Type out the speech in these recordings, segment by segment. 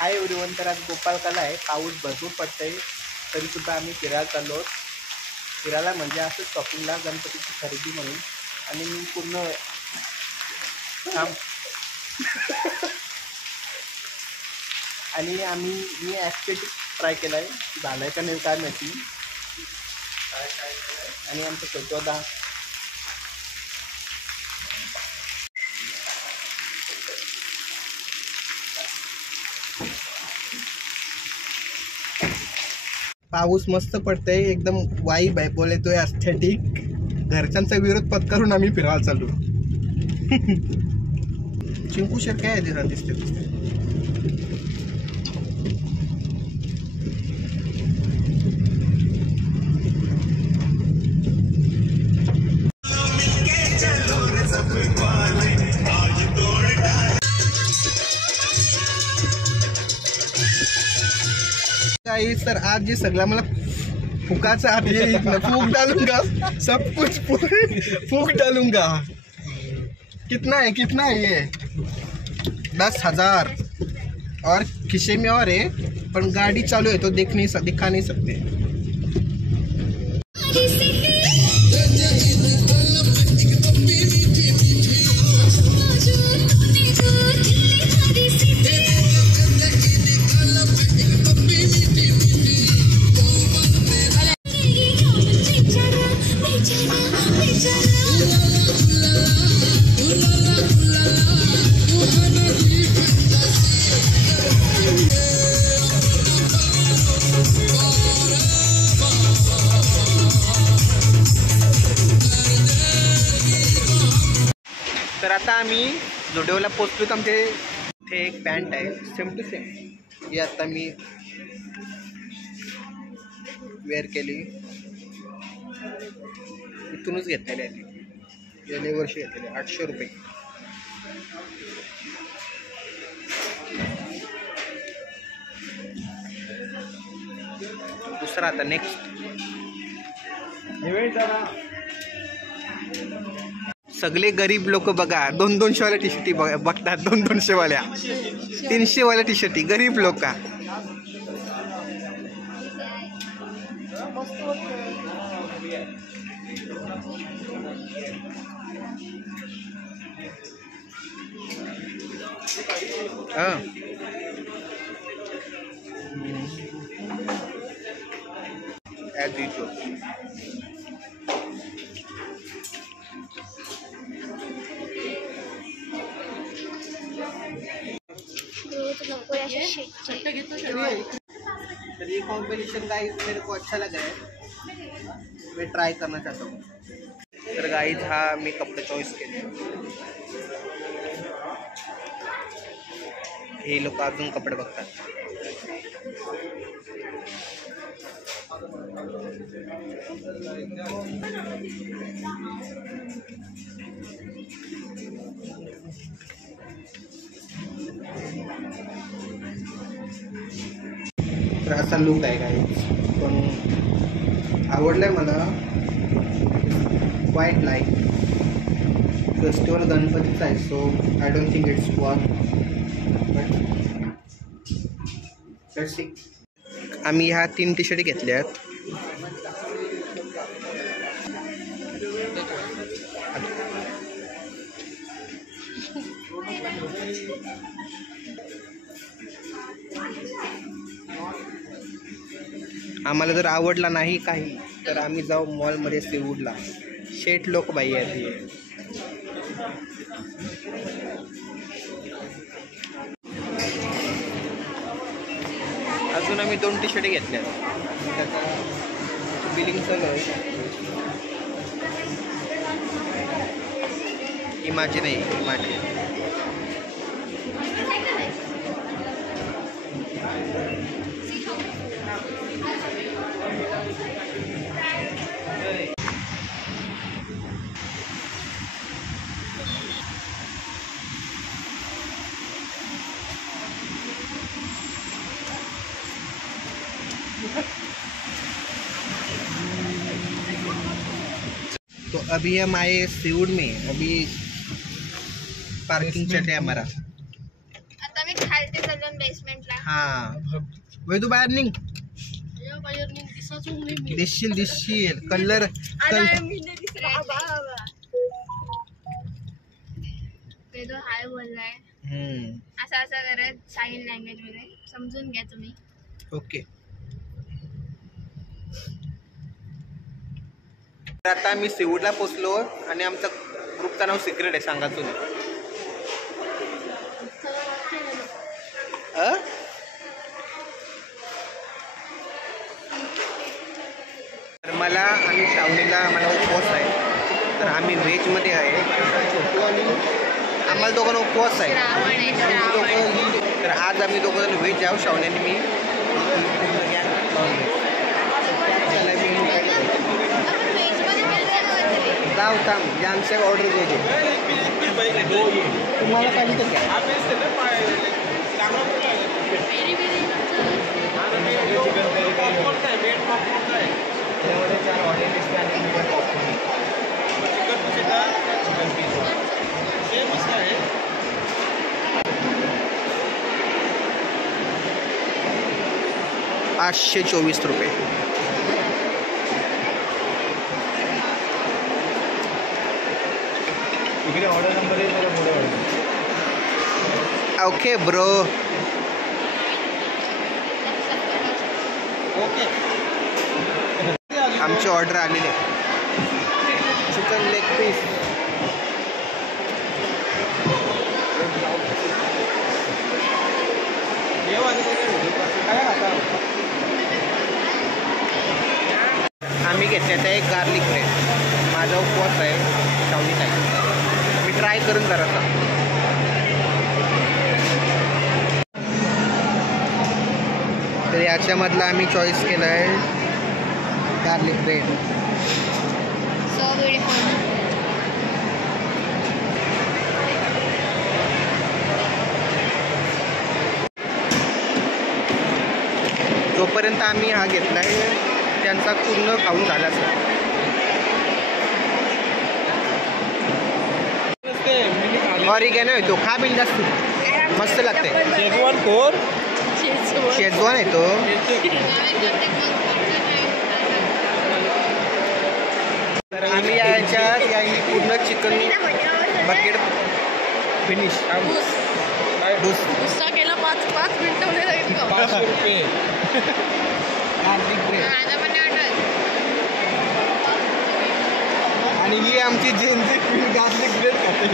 Hi everyone. तर आज गोपालकाला आहे, पाऊस भरपूर पडतंय तरीसुद्धा आम्ही फिरायला चाललो. फिरायला म्हणजे असं शॉपिंगला, गणपतीची खरेदी म्हणून. आणि मी पूर्ण आणि मी ॲस्थेटिक ट्राय केला आहे, झालं आहे का नाही काय माहिती. आणि आमचं स्वतःदा पाऊस मस्त पडतंय, एकदम वाईब आहे, बोलतोय ॲस्थेटिक. घरच्यांचा विरोध पत्करून आम्ही फिरायला चाललो. चिंकू शेट काय आहे दिसते. सर आज ये सगला मला फुकाचा आहे, फूक डालूंगा, सब कुछ फूक डालूंगा. कितना है ये? 10,000 और खिसे में और है, पर गाड़ी चालू है तो दिखा नहीं सकते. तर आता आम्ही जोडेवला पोचलो. आमचे इथे एक पॅन्ट आहे, सेम टू सेम. ही आता मी वेअर केली, इथूनच घेतलेली आहे. गेल्या वर्षी घेतलेली, 800 रुपये. दुसरा आता नेक्स्ट. सगळे गरीब लोक बघा 200 वाल्या टी शर्टी बघतात, 200 वाल्या, 300 वाल्या टी शर्टी. गरीब लोक. As usual. तो ये कॉम्बिनेशन गाइस मेरे को अच्छा लगा है, मैं ट्राई करना चाहता हूँ. तर गाइस हा मी कपडे चॉईस केले. हे लोक अजून कपडे बघतात. तर असा लुक आहे गाईज, पण आवडलाय मला. क्वाईट लाईक फेस्टिवल गणपतीचा आहे, so I don't think it's one, but let's see. आम्ही ह्या 3 टी शर्ट घेतल्यात. आम्हाला जर आवडला नाही काही तर आम्ही जाऊ मॉलमध्ये सीवूडला. शेट लोक बाई आहेत. अजून आम्ही 2 टी शर्ट घेतल्या. त्याचा बिलिंग चालू आहे. ही माझी नाही, ही माझी. तो अभी हम आए सीवूड में. अभी पार्किंग चल रहा है हमारा. आता मी खालती चालून बेसमेंट हा वैदू बाहेर निघ. दिसशील कलर हाय बोललाय असं करत साइन लँग्वेज मध्ये समजून घ्या तुम्ही. ओके. आता मी सिवूडला पोचलो आणि आमचा ग्रुपचं नाव सिक्रेट आहे, सांगा तुम्ही. तर मला आणि श्रावणीला मला उपवास आहे, तर आम्ही व्हेजमध्ये आहे. छोटू आणि आम्हाला दोघांना उपवास आहे. तर आज आम्ही दोघं जण व्हेज आहोत. श्रावणीने मी जाऊ थांब यांचे ऑर्डर घेतो. तुम्हाला पाहिजे तर घ्या. ₹824. इकडे ऑर्डर नंबर आहे जरा पुढे. Okay bro. ओके आमची ऑर्डर आलेली आहे. Chicken leg piece. आम्ही घेतल्याचं आहे गार्लिक ब्रेड. माझा उपवास आहे, श्रावणीचा आहे. मी ट्राय करून जरासा. तर याच्यामधला आम्ही चॉईस केला आहे गार्लिक ब्रेड. जोपर्यंत आम्ही हा घेतला आहे त्यांचा पूर्ण खाऊन झाला सर. ऑरिगॅनो येतो, खा बिंदास, मस्त लागते. शेजवान येतो. तर आम्ही याच्यात पूर्ण चिकन बकेट फिनिश. केला 5 मिनिटं. आणि ही आमची जेनची गार्लिक ब्रेड खाते.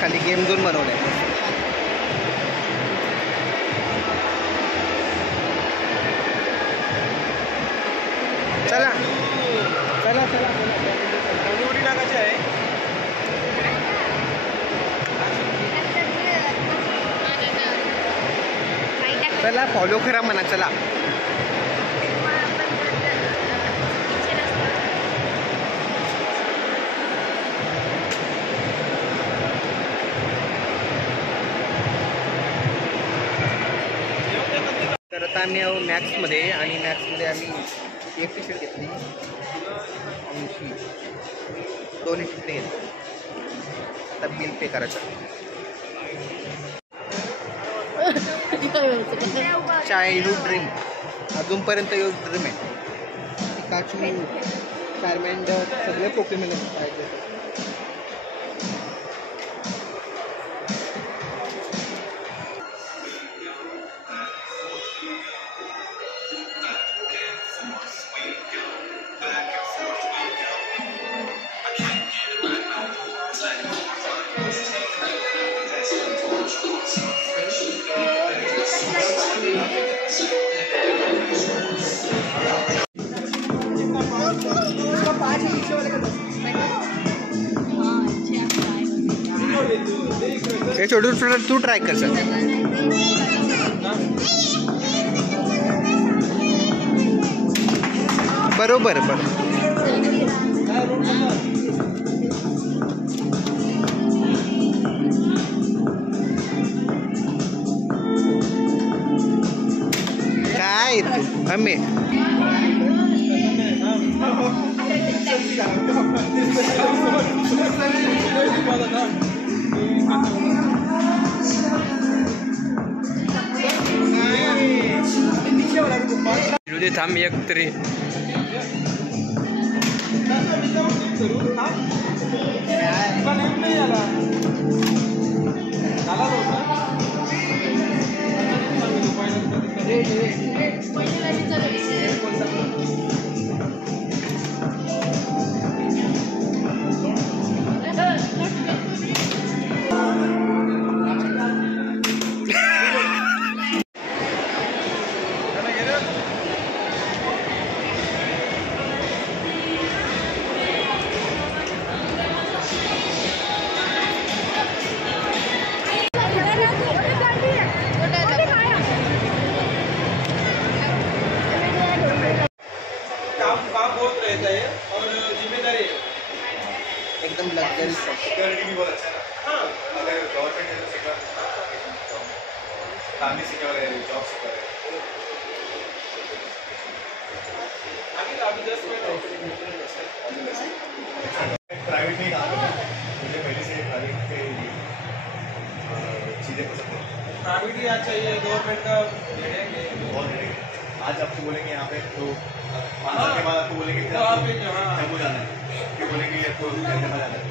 खाली गेम झोन बनवलाय. चला चला चला उडी टाकायची आहे. चला फॉलो करा म्हणा. चला तर आता आम्ही मॅथ्समध्ये आणि मॅथ्समध्ये आम्ही एक टी शर्ट घेतली, 2 टी शर्ट घेतली. आता बिल पे करायचं. चाइल्डहुड ड्रीम अजूनपर्यंत यो ड्रीम आहे. पिकाचू, चार्मेंडर सगळे पोकेमॉन पाहिजे. हे छोटू तू ट्राय कर सर. बरोबर बरोबर. काय तू आम्ही थांब एक तरी एकदम लग्जरी. सिक्योरिटी भी बहुत अच्छा है. हाँ, अगर गवर्नमेंट है तो सिक्योर, फैमिली सिक्योर है, जॉब सिक्योर है. प्राइवेट में काम करना मुझे पहले से प्राइवेट पे चीज़ें पसंद है. प्राइवेट ही आज चाहिए, गवर्नमेंट का बहुत है. आज आपको बोलेंगे यहाँ पे तो 5 साल के बाद आपको बोलेंगे कि आपको जम्मू जाना है, फिर बोलेंगे आपको हैदराबाद जाना है.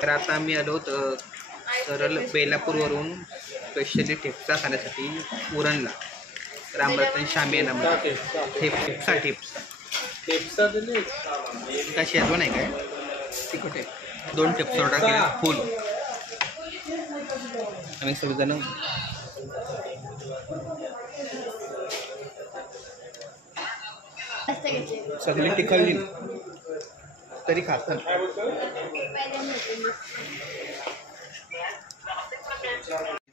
तर आता आम्ही आलो सरळ बेलापूरवरून स्पेशली ठेपसा खाण्यासाठी उरणला. रामरतन शामियाना मध्ये ठेपसा कशी आठवण आहे काय तिखट आहे. 2 ठेपसा ऑर्डर केले फुल. आम्ही सगळेजण सगळी तिखटली तरी खातात.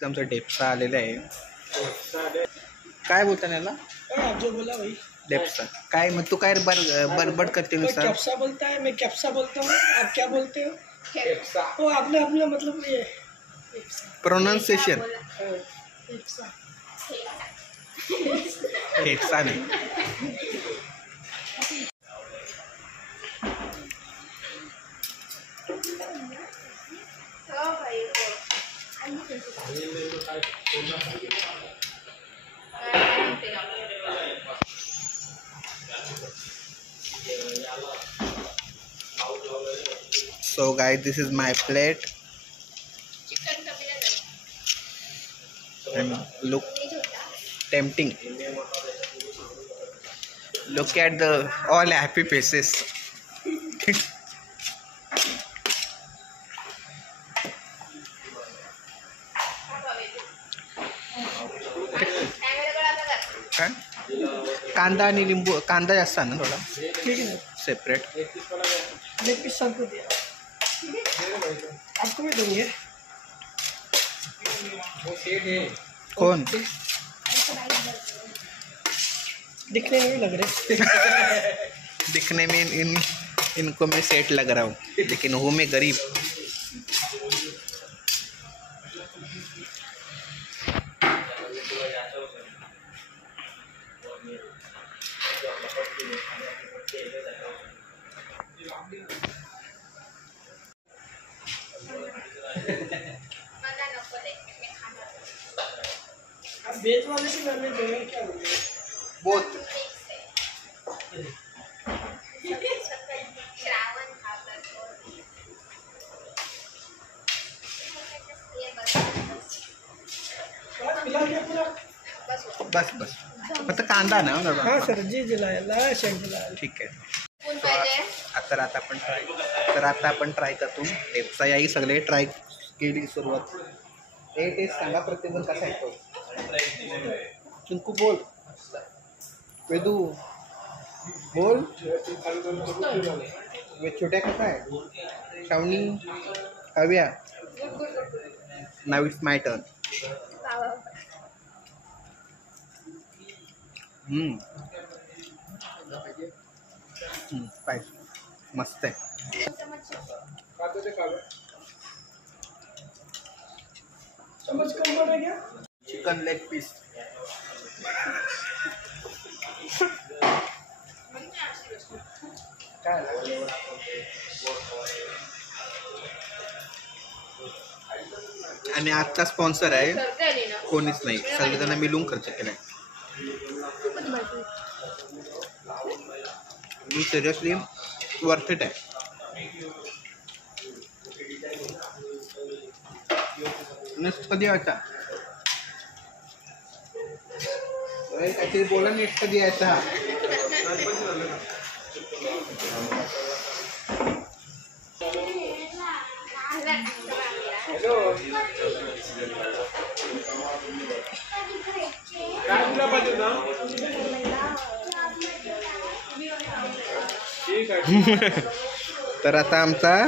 आमचा डेप्सा आलेला आहे. काय बोलता याला जो बोला वही डेप्सा. काय मग तू काय बडबड करते नुसतं. कैप्सा बोलता है, मैं कैप्सा बोलता हूँ, आप क्या बोलते हो? वो आपने अपना मतलब ये प्रोनाउन्सिएशन डेप्सा नाही. So guys, this is my plate and look tempting. Look at the all happy faces. काय कांदा आणि लिंबू. कांदा जास्त आहे ना थोडा ठीक है. सेपरेट. लेग पीस सबको दिया, आपको भी देंगे. कौन दिखने में भी लग रहे. दिखने में इनको मैं सेट लग रहा हूँ लेकिन हूँ मैं गरीब. अब वेज वाले से नॉन वेज दोनों क्या हो गया? बोथ. मिला क्या पूरा? बस बस फक्त कांदा ना हाँ सर जी जिलाया ला शेख जिलाया ठीक आहे. कोण पाहिजे तर आता आपण ट्राय करतो. टेपचा याही सगळे ट्राय केली सुरुवात. हे टेस्ट सांगा प्रत्येकजण कसा आहे तो. चिंकू बोल, वेदू बोल, छोट्या कसा आहे, श्रावणी, काव्या. नाव इट्स माय टर्न. पाय मस्त आहे. चम्मच कम पड़ गया. Chicken leg piece. आणि आजचा स्पॉन्सर आहे कोणीच नाही, सगळेजण मिळून खर्च केलाय. मी सिरियसली वर्थ इट आहे. नेक्स्ट कधी यायचा, काहीतरी बोला. नेक्स्ट कधी यायचा. तर आता आमचा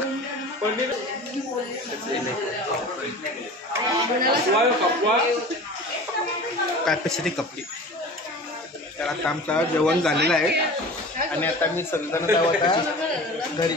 कॅपॅसिटी कपली. तर आता आमचं जेवण झालेलं आहे आणि आता मी सगळेजण जाऊ आता घरी.